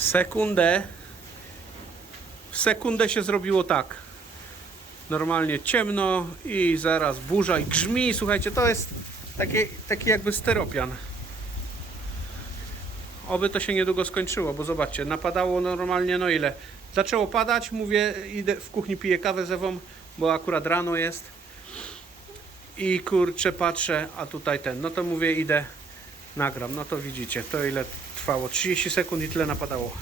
Sekundę, w sekundę się zrobiło tak. Normalnie ciemno i zaraz burza i grzmi. Słuchajcie, to jest taki, taki jakby steropian. Oby to się niedługo skończyło, bo zobaczcie, napadało normalnie, no ile? Zaczęło padać, mówię, idę w kuchni piję kawę z Ewą, bo akurat rano jest. I kurczę, patrzę, a tutaj ten, no to mówię, idę, nagram. No to widzicie, to ile trwało? 30 sekund i tyle napadało.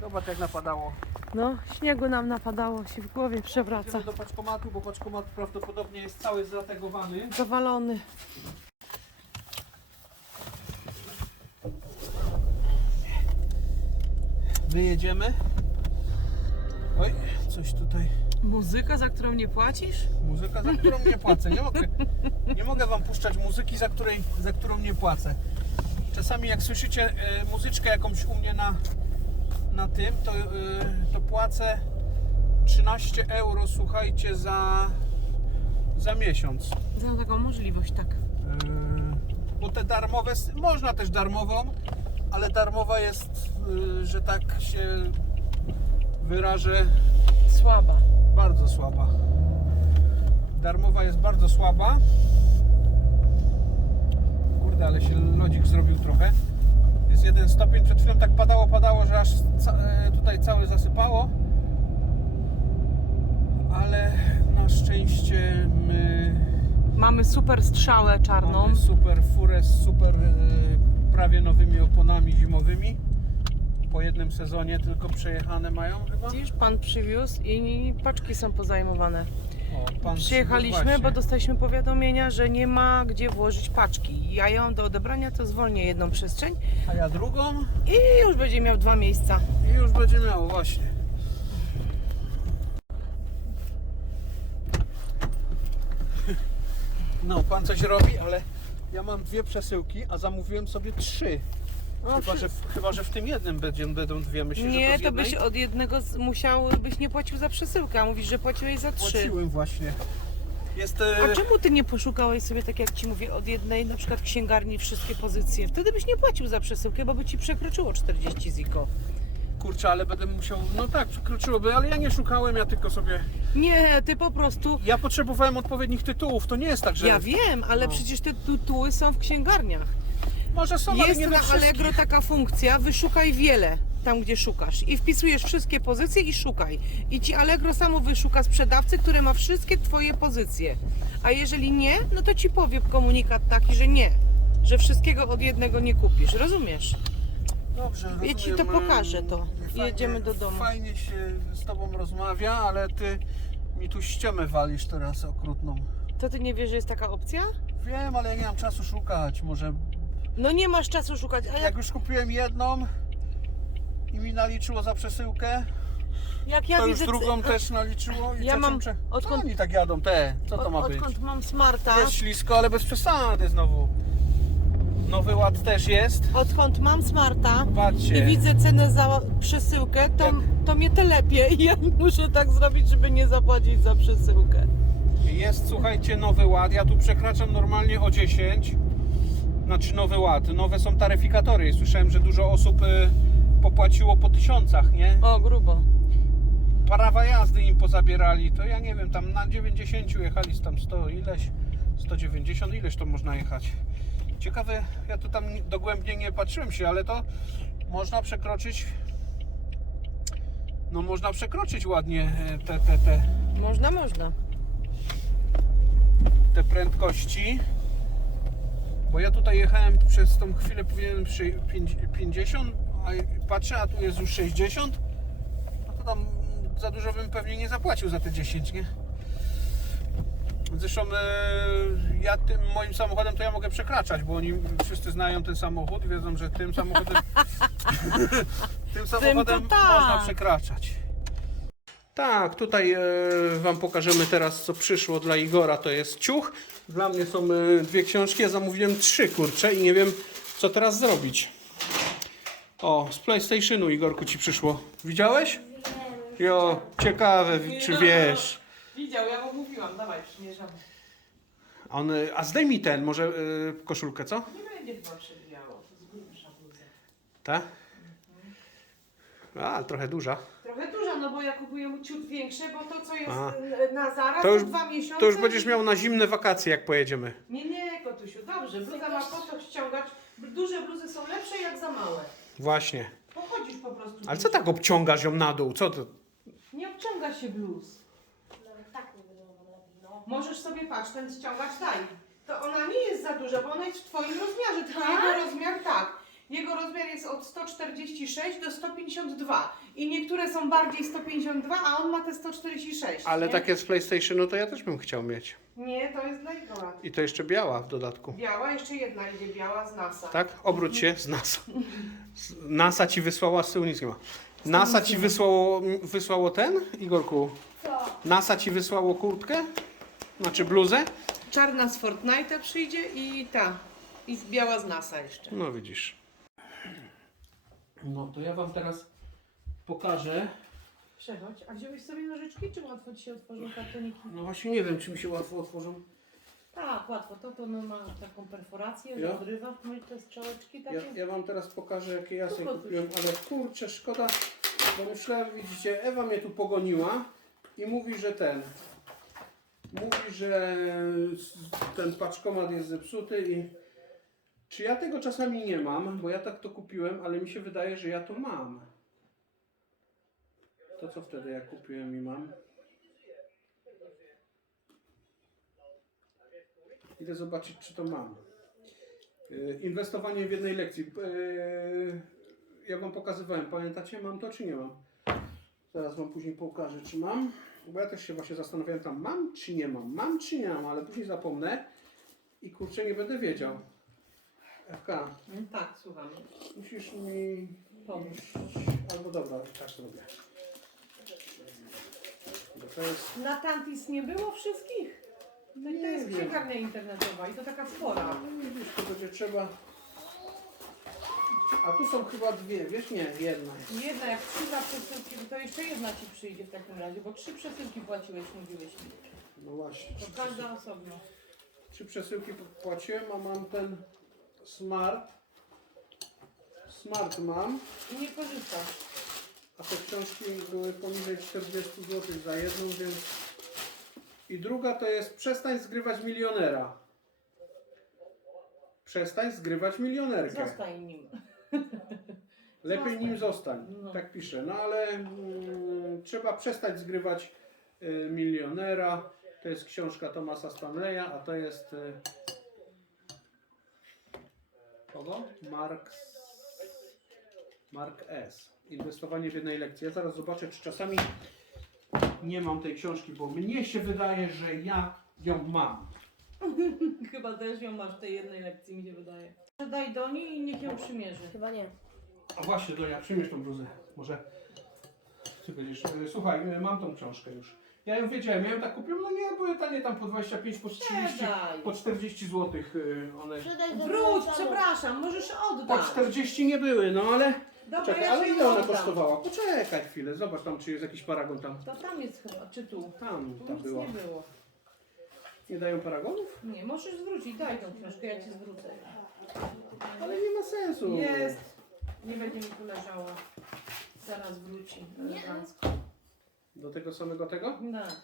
Zobacz jak napadało. No, śniegu nam napadało, się w głowie przewraca. Idziemy do paczkomatu, bo paczkomat prawdopodobnie jest cały zategowany. Zawalony. Wyjedziemy. Oj, coś tutaj. Muzyka, za którą nie płacisz? Muzyka, za którą nie płacę. Nie mogę, nie mogę wam puszczać muzyki, za, której, za którą nie płacę. Czasami jak słyszycie e, muzyczkę jakąś u mnie na, na tym, to, e, to płacę 13 euro, słuchajcie, za, za miesiąc. Za taką możliwość, tak. Yy, Bo te darmowe, można też darmową, ale darmowa jest, yy, że tak się wyrażę, Słaba. bardzo słaba. Darmowa jest bardzo słaba. Kurde, ale się lodzik zrobił trochę. Jest jeden stopień, przed chwilą tak padało, padało, że aż e, tutaj całe zasypało. Ale na szczęście my Mamy super strzałę czarną. Mamy super furę z super e, prawie nowymi oponami zimowymi. Po jednym sezonie tylko przejechane mają chyba. Widzisz, pan przywiózł i paczki są pozajmowane. Pan Przyjechaliśmy, bo dostaliśmy powiadomienia, że nie ma gdzie włożyć paczki. Ja ją do odebrania to zwolnię jedną przestrzeń A ja drugą i już będzie miał dwa miejsca. i już będzie miało właśnie. No, pan coś robi, ale ja mam dwie przesyłki, a zamówiłem sobie trzy. No, Chyba, że, w- chyba, że w tym jednym będzie, będą dwie. Myślę, że Nie, z to byś od jednego z- musiał, byś nie płacił za przesyłkę, a mówisz, że płaciłeś za trzy. Płaciłem właśnie. Jest, e, A czemu ty nie poszukałeś sobie, tak jak ci mówię, od jednej na przykład księgarni wszystkie pozycje? Wtedy byś nie płacił za przesyłkę, bo by ci przekroczyło 40 ziko. Kurczę, ale będę musiał. No tak, przekroczyłoby, ale ja nie szukałem, ja tylko sobie. Nie, ty po prostu. Ja potrzebowałem odpowiednich tytułów. To nie jest tak, że. Ja wiem, ale No. przecież te tytuły są w księgarniach. Może są, ale Jest nie we na wszystkich. Allegro taka funkcja, wyszukaj wiele tam, gdzie szukasz. I wpisujesz wszystkie pozycje i szukaj. I ci Allegro samo wyszuka sprzedawcy, który ma wszystkie twoje pozycje. A jeżeli nie, no to ci powie komunikat taki, że nie. Że wszystkiego od jednego nie kupisz. Rozumiesz? Dobrze, Ja ci rozumiem. to pokażę, to. Fajnie- Jedziemy do domu. Fajnie się z tobą rozmawia, ale ty mi tu ściemę walisz teraz okrutną. To ty nie wiesz, że jest taka opcja? Wiem, ale ja nie mam czasu szukać. Może No nie masz czasu szukać, a jak, jak już kupiłem jedną i mi naliczyło za przesyłkę, jak ja to już widzę... drugą też naliczyło i Ja trzecią mam- prze- odkąd- Co oni tak jadą te? Co to od, ma być? Odkąd mam smarta, Jest ślisko, ale bez przesady znowu. Nowy ład też jest. odkąd mam smarta, Patrzcie. i widzę cenę za przesyłkę, to, to mnie telepie i ja muszę tak zrobić, żeby nie zapłacić za przesyłkę. Jest, słuchajcie, nowy ład. Ja tu przekraczam normalnie o 10. Znaczy nowy ład. Nowe są taryfikatory. Słyszałem, że dużo osób y, popłaciło po tysiącach, nie? O, grubo. Prawa jazdy im pozabierali. To ja nie wiem, tam na 90 jechali tam 100 ileś. 190 ileś to można jechać. Ciekawe, ja tu tam dogłębnie nie patrzyłem się, ale to można przekroczyć. No można przekroczyć ładnie e, te, te, te, Można, można. te prędkości. Bo ja tutaj jechałem przez tą chwilę, powinienem przy pięć- 50, a patrzę, a tu jest już 60. No to tam za dużo bym pewnie nie zapłacił za te 10, nie? Zresztą e, ja tym moim samochodem to ja mogę przekraczać, bo oni wszyscy znają ten samochód wiedzą, że tym samochodem tym samochodem tak. można przekraczać. Tak, tutaj e, Wam pokażemy teraz, co przyszło dla Igora. To jest ciuch. Dla mnie są e, dwie książki. Ja zamówiłem trzy, kurcze, i nie wiem, co teraz zrobić. O, z PlayStationu, Igorku, ci przyszło. Widziałeś? Jo, ciekawe, czy wiesz. Widział, ja mu mówiłam, dawaj, przymierzamy. On, e, a zdejmij ten, może e, koszulkę, co? Nie będzie chyba przebijało, to jest grubsza bluza. Tak? A, trochę duża. No bo ja kupuję mu ciut większe, bo to co jest A. na zaraz, To już- dwa miesiące. To już będziesz miał na zimne wakacje, jak pojedziemy. Nie, nie, kotusiu, dobrze, bluza ma po to ściągać. Duże bluzy są lepsze jak za małe. Właśnie. Pochodzisz po prostu. Ale co tak obciągasz ją na dół? Co to? Nie obciąga się bluz. No tak nie wygląda lepiej, no. Możesz sobie patrz, ten ściągacz daj. To ona nie jest za duża, bo ona jest w twoim rozmiarze, tylko Tak? jego rozmiar tak. Jego rozmiar jest od 146 do 152. I niektóre są bardziej 152, a on ma te 146. Ale nie? takie z PlayStationu to ja też bym chciał mieć. Nie, to jest dla Igora. I to jeszcze biała w dodatku. Biała, jeszcze jedna idzie biała z NASA. Tak? Obróć się z NASA. Z- NASA ci wysłała, z tyłu nic nie ma. NASA ci wysłało, wysłało ten, Igorku? Co? NASA ci wysłało kurtkę? Znaczy bluzę? Czarna z Fortnite'a przyjdzie i ta. I z biała z NASA jeszcze. No widzisz. No to ja wam teraz pokażę. Przechodź. A wziąłeś sobie nożyczki, czy łatwo ci się otworzą kartoniki? No właśnie nie wiem, czy mi się łatwo otworzą. Tak, łatwo. To, to no ma taką perforację, Ja? rozrywa w moje te strzałeczki takie. Ja, ja wam teraz pokażę, jakie ja sobie No kupiłem, ale kurczę, szkoda, bo myślałem, widzicie, Ewa mnie tu pogoniła i mówi, że ten, mówi, że ten paczkomat jest zepsuty i czy ja tego czasami nie mam, bo ja tak to kupiłem, ale mi się wydaje, że ja to mam. To co wtedy ja kupiłem i mam? Idę zobaczyć, czy to mam. Yy, Inwestowanie w jednej lekcji. Yy, Ja Wam pokazywałem, pamiętacie, mam to czy nie mam? Zaraz Wam później pokażę, czy mam. Bo ja też się właśnie zastanawiałem tam, mam czy nie mam, mam czy nie mam, ale później zapomnę i kurczę nie będę wiedział. Ewka, Mm, Tak, słucham. musisz mi Pomóż. Albo dobra, tak zrobię. Bo to jest... Na Tantis nie było wszystkich? To, to Nie jest wiem. księgarnia internetowa i to taka spora. No widzisz, to będzie trzeba... A tu są chyba dwie, wiesz? Nie, jedna jest. Jedna, jak trzy za przesyłki, to jeszcze jedna ci przyjdzie w takim razie, bo trzy przesyłki płaciłeś, mówiłeś mi. No właśnie. To każda osobno. trzy przesyłki płaciłem, a mam ten smart. Smart mam, I nie korzystasz. a te książki były poniżej 40 zł za jedną, więc... I druga to jest Przestań zgrywać milionera. Przestań zgrywać milionerkę. Zostań nim. Lepiej Zostań. nim zostań. No. Tak pisze. No ale mm, trzeba przestać zgrywać y, milionera. To jest książka Thomasa Stanleya, a to jest y, kogo? Mark Mark S. Inwestowanie w jednej lekcji. Ja zaraz zobaczę, czy czasami nie mam tej książki, bo mnie się wydaje, że ja ją mam. Chyba też ją masz w tej jednej lekcji, mi się wydaje. Daj do niej i niech ją przymierzy. Chyba nie. A właśnie, Donia, przyjmiesz tą bluzę. Może ty będziesz. Słuchaj, mam tą książkę już. Ja ją wiedziałem, ja ją tak kupiłem, no nie, były tanie tam po 25, po 30, Sprzedaj. po 40 zł one. Sprzedaj do Wróć, przepraszam, możesz Po oddać. 40 nie były, no ale. Dobra, Czekaj, ja ale ci ile ją ona oddam. kosztowała? Poczekaj chwilę, zobacz tam, czy jest jakiś paragon tam. To tam jest chyba, czy tu? Tam, Tu tam nic była. nie było. Nie dają paragonów? Nie, możesz zwrócić, daj tą książkę, ja ci zwrócę. Ale nie ma sensu. Jest. Nie będzie mi tu leżała. Zaraz wróci elegancko. Do tego samego tego? Tak.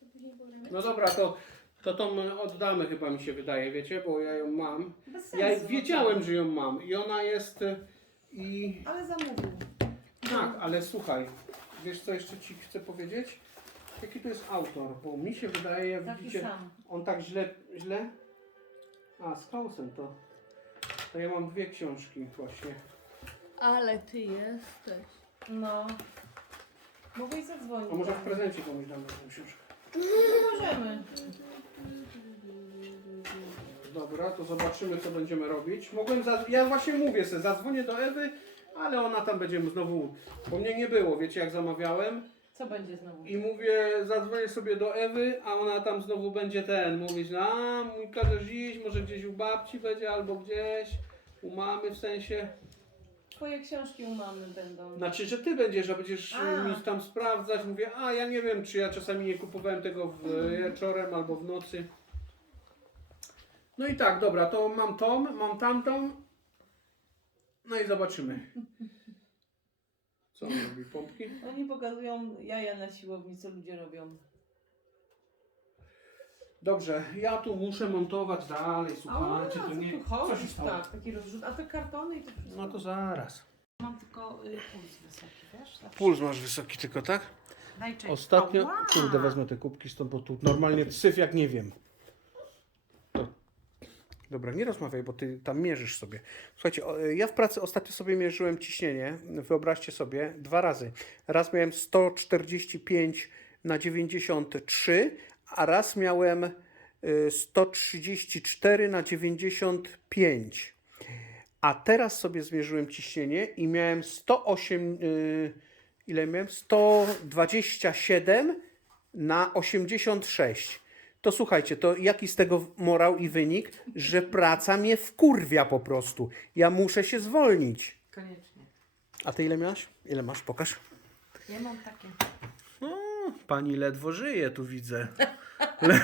To później powiemy. No dobra, to, to tą oddamy chyba mi się wydaje, wiecie, bo ja ją mam. Bez sensu. Ja wiedziałem, że ją mam i ona jest y, i Ale zamówił. tak, ale słuchaj, wiesz co jeszcze ci chcę powiedzieć? Jaki to jest autor? Bo mi się wydaje, Taki widzicie, sam. on tak źle, źle? A, z Klausem to. To ja mam dwie książki właśnie. Ale ty jesteś. No. Mogłeś zadzwonić. A może w tak. prezencie komuś dam taką książkę. No możemy. Dobra, to zobaczymy co będziemy robić. Mogłem. Ja właśnie mówię sobie, zadzwonię do Ewy, ale ona tam będzie znowu, bo mnie nie było, wiecie jak zamawiałem. Co będzie znowu? I mówię, zadzwonię sobie do Ewy, a ona tam znowu będzie ten, mówić, a, mój każesz iść, może gdzieś u babci będzie, albo gdzieś, u mamy w sensie. Twoje książki u mamy będą. Znaczy, że ty będziesz, a będziesz A. mi tam sprawdzać. Mówię, a ja nie wiem, czy ja czasami nie kupowałem tego w, wieczorem albo w nocy. No i tak, dobra, to mam tą, mam tamtą. No i zobaczymy. Co on robi? Pompki? Oni pokazują jaja na siłowni, co ludzie robią. Dobrze, ja tu muszę montować dalej, słuchajcie, to nie... tu Co się stało? tak, taki rozrzut, a te kartony i to wszystko. No to zaraz. Mam tylko y, puls wysoki, wiesz? Puls masz wysoki tylko, tak? Najczęściej. Ostatnio, Ała! kurde, wezmę te kubki stąd, bo tu normalnie syf jak nie wiem. To... Dobra, nie rozmawiaj, bo ty tam mierzysz sobie. Słuchajcie, o, ja w pracy ostatnio sobie mierzyłem ciśnienie, wyobraźcie sobie, dwa razy. Raz miałem 145 na 93, a raz miałem y, 134 na 95. A teraz sobie zmierzyłem ciśnienie i miałem 108, yy, ile miałem? 127 na 86. To słuchajcie, to jaki z tego morał i wynik, że praca mnie wkurwia po prostu. Ja muszę się zwolnić. Koniecznie. A ty ile miałaś? Ile masz? Pokaż. Ja mam takie. Pani ledwo żyje, tu widzę. Le,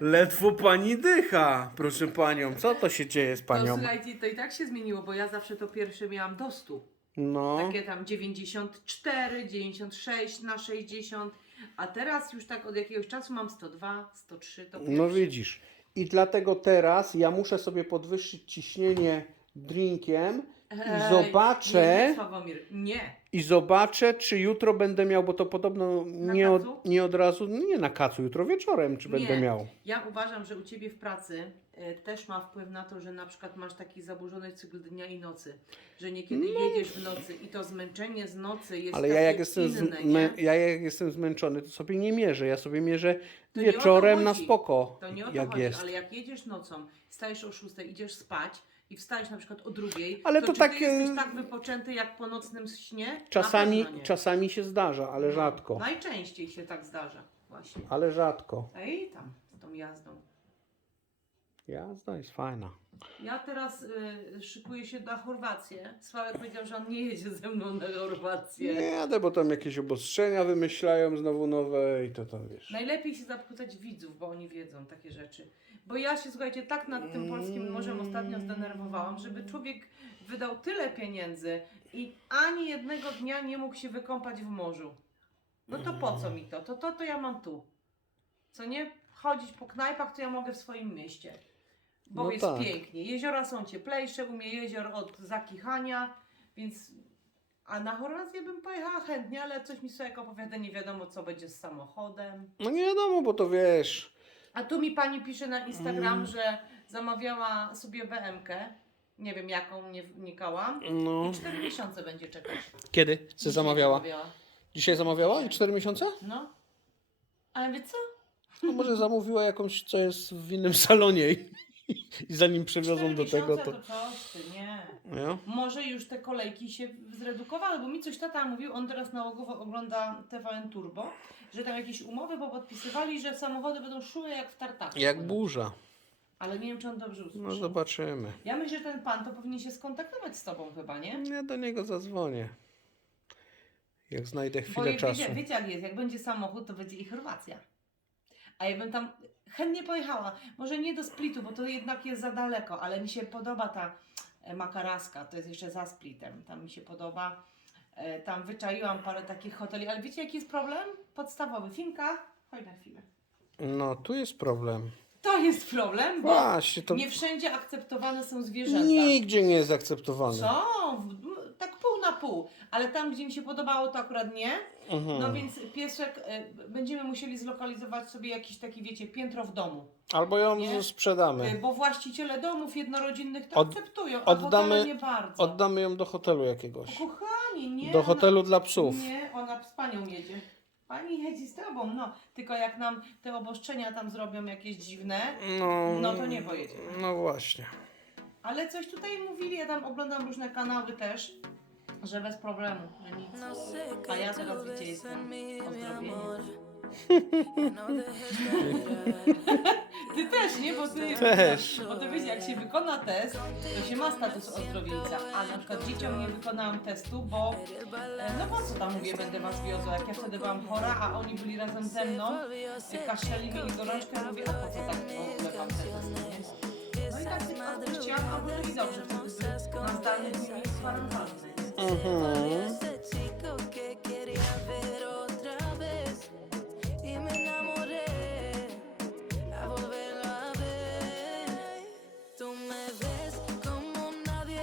ledwo pani dycha, proszę panią. Co to się dzieje z No panią? słuchajcie, to i tak się zmieniło, bo ja zawsze to pierwsze miałam do 100. No. Takie tam 94, 96 na 60, a teraz już tak od jakiegoś czasu mam 102, 103, to No pierwsze. widzisz. I dlatego teraz ja muszę sobie podwyższyć ciśnienie drinkiem i zobaczę, Nie, Sławomir, nie. i zobaczę, czy jutro będę miał, bo to podobno nie kacu? od, nie od razu, no nie na kacu, jutro wieczorem, czy będę Nie. miał. Ja uważam, że u Ciebie w pracy e, też ma wpływ na to, że na przykład masz taki zaburzony cykl dnia i nocy, że niekiedy jedziesz w nocy i to zmęczenie z nocy jest No. Ale takie ja jak, jestem inne, zmę- nie? ja jak jestem zmęczony, to sobie nie mierzę. Ja sobie mierzę To nie o to wieczorem na chodzi. spoko, To nie o to jak chodzi, jest. ale jak jedziesz nocą, stajesz o 6, idziesz spać i wstajesz na przykład o drugiej, Ale to, to czy tak, ty jesteś e, tak wypoczęty jak po nocnym śnie? Czasami, czasami się zdarza, ale No, rzadko. Najczęściej się tak zdarza właśnie. Ale rzadko. Ej tam, z tą jazdą. Jazda jest fajna. Ja teraz y, szykuję się na Chorwację. Sławek powiedział, że on nie jedzie ze mną na Chorwację. Nie jadę, bo tam jakieś obostrzenia wymyślają znowu nowe i to tam wiesz. Najlepiej się zapytać widzów, bo oni wiedzą takie rzeczy. Bo ja się, słuchajcie, tak nad tym polskim morzem ostatnio zdenerwowałam, żeby człowiek wydał tyle pieniędzy i ani jednego dnia nie mógł się wykąpać w morzu. No to po co mi to? To to, to ja mam tu. Co nie? Chodzić po knajpach to ja mogę w swoim mieście. Bo No jest tak. pięknie. Jeziora są cieplejsze, u mnie jezior od zakichania, więc... A na Chorwację bym pojechała chętnie, ale coś mi sobie opowiada, nie wiadomo co będzie z samochodem. No nie wiadomo, bo to wiesz. A tu mi pani pisze na Instagram, Mm. że zamawiała sobie BM-kę. Nie wiem jaką, nie wnikałam. No. I 4 miesiące będzie czekać. Kiedy? Dzisiaj zamawiała? Dzisiaj zamawiała i 4 miesiące? No. Ale wie co? No może zamówiła jakąś, co jest w innym salonie i, i zanim przywiozą do tego, to... to coś ty, nie. Nie? Może już te kolejki się zredukowały, bo mi coś tata mówił, on teraz nałogowo ogląda TVN Turbo, że tam jakieś umowy podpisywali, że samochody będą szły jak w tartaku. Jak burza. Ale nie wiem, czy on dobrze usłyszał. No zobaczymy. Ja myślę, że ten pan to powinien się skontaktować z tobą chyba, nie? Ja do niego zadzwonię. Jak znajdę Bo chwilę je- czasu. wiecie, wiecie jak jest, jak będzie samochód, to będzie i Chorwacja. A ja bym tam chętnie pojechała. Może nie do Splitu, bo to jednak jest za daleko, ale mi się podoba ta e, makaraska, to jest jeszcze za Splitem. Tam mi się podoba. E, Tam wyczaiłam parę takich hoteli, ale wiecie jaki jest problem? Podstawowy. Finka, chodź na chwilę. No, tu jest problem. To jest problem, bo Właśnie, to nie wszędzie akceptowane są zwierzęta. nigdzie nie jest akceptowane. Są, w- tak pół na pół, ale tam, gdzie mi się podobało, to akurat nie. Mhm. No więc piesek, y, będziemy musieli zlokalizować sobie jakiś taki, wiecie, piętro w domu. Albo ją Nie? Y, sprzedamy. bo właściciele domów jednorodzinnych to Od- akceptują, a oddamy- hotele nie bardzo. Oddamy ją do hotelu jakiegoś. Kochani, nie. Do ona- hotelu dla psów. Nie, ona z panią jedzie. Pani jedzie z tobą, no. Tylko jak nam te obostrzenia tam zrobią jakieś dziwne, No, no to nie pojedziemy. No właśnie. Ale coś tutaj mówili, ja tam oglądam różne kanały też. Że bez problemu, że nic. A ja teraz gdzie jestem? Pozdrowienie. Ty też, nie? Bo ty, Też. Bo ty wiesz, jak się wykona test, to się ma status ozdrowieńca. A na przykład dzieciom nie wykonałam testu, bo e, no po co tam mówię, będę was wiozła, jak ja wtedy byłam chora, a oni byli razem ze mną, e, kaszeli mieli gorączkę, mówię, a po co tak wam te testy, nie? No i tak odpuściłam, a może i dobrze, wtedy by na zdalnych mi gwarantowane. Mm-hmm.